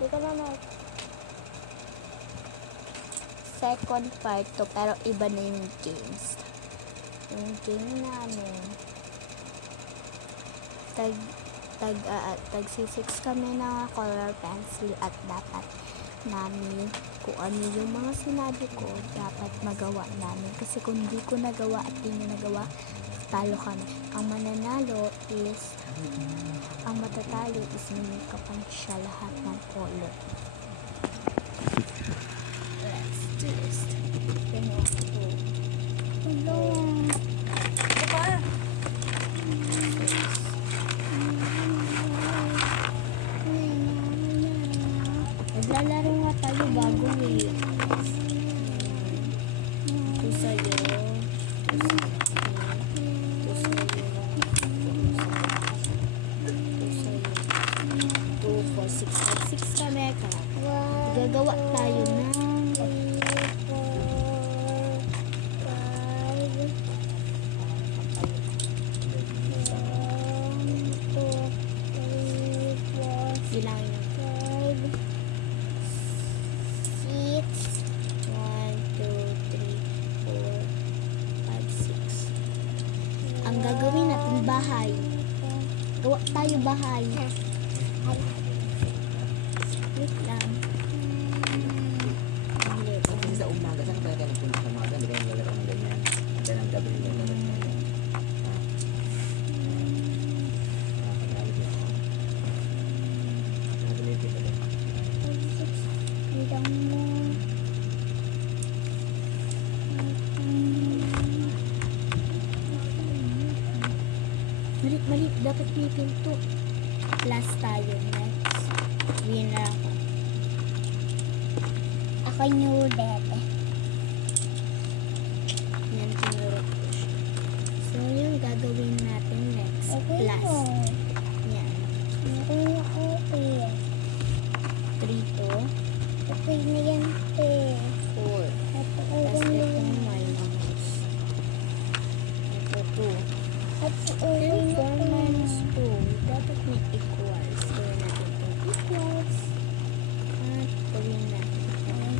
Di ka na second part to, pero iba na yung games. Yung game namin, tag 6 kami ng color pencil at dapat namin kung ano yung mga sinabi ko, dapat magawa namin. Kasi kung di ko nagawa at di nyo nagawa, talo kami. Ang mananalo is, ang matatalo is minikapan siya lahat ng color. Let's do this. Ganyan ako. Hello. Naglalaro nga tayo bago eh. Ito sa'yo. Ito sa'yo. 2, 4, 6. 6 kami ka. Gagawa tayo ng bilangin ng 5, 6, 1, 2, 3, 4, 5, 6. Ang gagawin natin bahay. Gawa tayo bahay. Wait lang. Kasi sa umaga, saan tayo nagpunta sa umaga? Hindi kayo naglalaro ng ganyan. Hindi ng gabi naglalaro ng ganyan. Nakakagalit na ako. Nakagalit kita din. Mali, dapat may pinto. Last tayo, next. Winner ako. Ako yung dete. Yan, tinurot ko siya. So, yung gagawin natin next. Plus. Yan. 3 to. Okay na yan, 4. Tapos itong minus. Ito 2. 4 minus 2. Dapat may equals. Gawin natin itong equals. At gawin natin itong